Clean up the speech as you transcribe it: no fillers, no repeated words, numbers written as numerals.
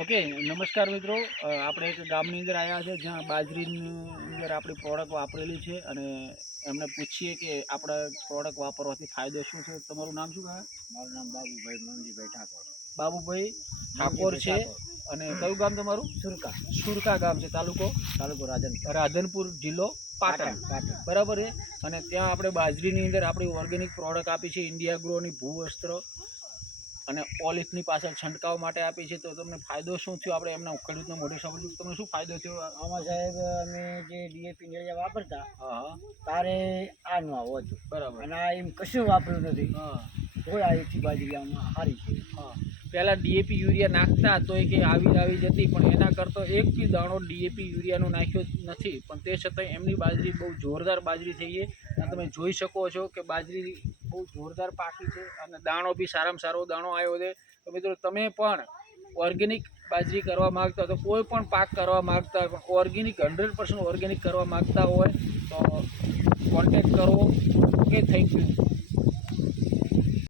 Okay, નમસ્કાર મિત્રો. આપણે એક ગામની અંદર આવ્યા છે જ્યાં બાજરીની અંદર આપણી પ્રોડક્ટ વાપરેલી છે અને એમને પૂછીએ કે આપણા પ્રોડક્ટ વાપરવાથી ફાયદો શું છે. તમારું નામ શું કહે? મારું નામ બાબુભાઈ મનજીભાઈ ઠાકોર. બાબુભાઈ ઠાકોર છે. અને કયું ગામ તમારું? સુરકા. સુરકા ગામ છે. તાલુકો રાધનપુર, જિલ્લો પાટણ. બરાબર છે. અને ત્યાં આપણે બાજરીની અંદર આપણી ઓર્ગેનિક પ્રોડક્ટ આપી છે ઇન્ડિયા ગ્રોની ભૂવસ્ત્ર અને ઓલિફની પાછળ છંટકાવ માટે આપી છે. તો તમને ફાયદો શું થયો? આપણે એમના ખેડૂતને મોઢે સાંભળ્યું. તમને શું ફાયદો થયો આમાં સાહેબ અમે જે ડીએપી ને વાપરતા હા તારે આ ન આવો હતું. બરાબર. અને આ એમ કશું વાપર્યું નથી. હા કોઈ આ એકથી બાજરી આમાં સારી છે. હા, પહેલાં ડીએપી યુરિયા નાખતા તો એ કંઈ આવી જતી, પણ એના કરતાં એક બી દાણો ડીએપી યુરિયાનો નાખ્યો નથી. પણ તે છતાંય એમની બાજરી બહુ જોરદાર બાજરી થઈ છે. અને તમે જોઈ શકો છો કે બાજરી બહુ જોરદાર પાકી છે અને દાણો બી સારામાં સારો દાણો આવ્યો છે. તો મિત્રો, તમે પણ ઓર્ગેનિક બાજરી કરવા માગતા હોય, તો કોઈ પણ પાક કરવા માગતા હોય, પણ ઓર્ગેનિક 100% ઓર્ગેનિક કરવા માગતા હોય તો કોન્ટેક્ટ કરો. Okay, thank you.